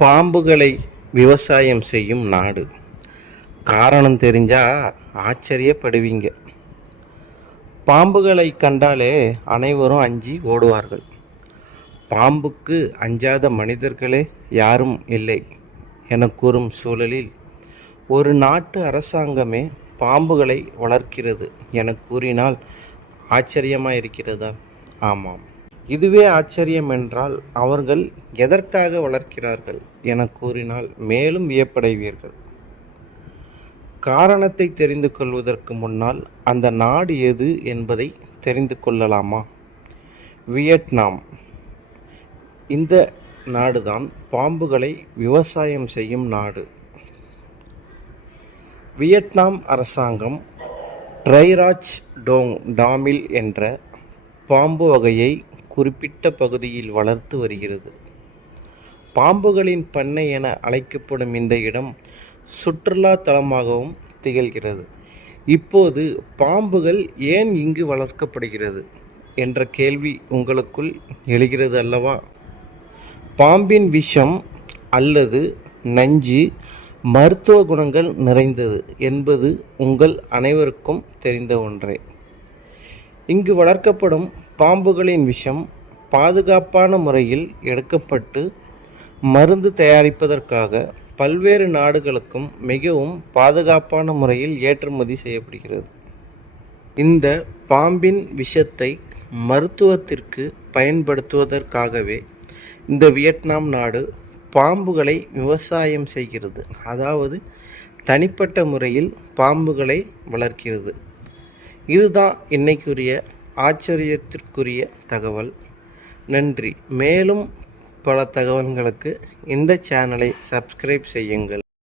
பாம்புகளை விவசாயம் செய்யும் நாடு. காரணம் தெரிஞ்சா ஆச்சரியப்படுவீங்க. பாம்புகளை கண்டாலே அனைவரும் அஞ்சி ஓடுவார்கள். பாம்புக்கு அஞ்சாத மனிதர்களே யாரும் இல்லை என கூறும் சூழலில் ஒரு நாட்டு அரசாங்கமே பாம்புகளை வளர்க்கிறது என கூறினால் ஆச்சரியமாக இருக்கிறதா? ஆமாம். இதுவே ஆச்சரியம் என்றால் அவர்கள் எதற்காக வளர்க்கிறார்கள் என கூறினால் மேலும் வியப்படைவீர்கள். காரணத்தை தெரிந்து கொள்வதற்கு முன்னால் அந்த நாடு எது என்பதை தெரிந்து கொள்ளலாமா? வியட்நாம். இந்த நாடுதான் பாம்புகளை விவசாயம் செய்யும் நாடு. வியட்நாம் அரசாங்கம் ட்ரைராச் டோங் டாமில் என்ற பாம்பு வகையை குறிப்பிட்ட பகுதியில் வளர்த்து வருகிறது. பாம்புகளின் பண்ணை என அழைக்கப்படும் இந்த இடம் சுற்றுலா தலமாகவும் திகழ்கிறது. இப்போது பாம்புகள் ஏன் இங்கு வளர்க்கப்படுகிறது என்ற கேள்வி உங்களுக்குள் எழுகிறது அல்லவா? பாம்பின் விஷம் அல்லது நஞ்சு மருத்துவ குணங்கள் நிறைந்தது என்பது உங்கள் அனைவருக்கும் தெரிந்த ஒன்றே. இங்கு வளர்க்கப்படும் பாம்புகளின் விஷம் பாதுகாப்பான முறையில் எடுக்கப்பட்டு மருந்து தயாரிப்பதற்காக பல்வேறு நாடுகளுக்கும் மிகவும் பாதுகாப்பான முறையில் ஏற்றுமதி செய்யப்படுகிறது. இந்த பாம்பின் விஷத்தை மருத்துவத்திற்கு பயன்படுத்துவதற்காகவே இந்த வியட்நாம் நாடு பாம்புகளை விவசாயம் செய்கிறது. அதாவது தனிப்பட்ட முறையில் பாம்புகளை வளர்க்கிறது. இதுதான் இன்னைக்குரிய ஆச்சரியத்திற்குரிய தகவல். நன்றி. மேலும் பல தகவல்களுக்கு இந்த சேனலை சப்ஸ்கிரைப் செய்யுங்கள்.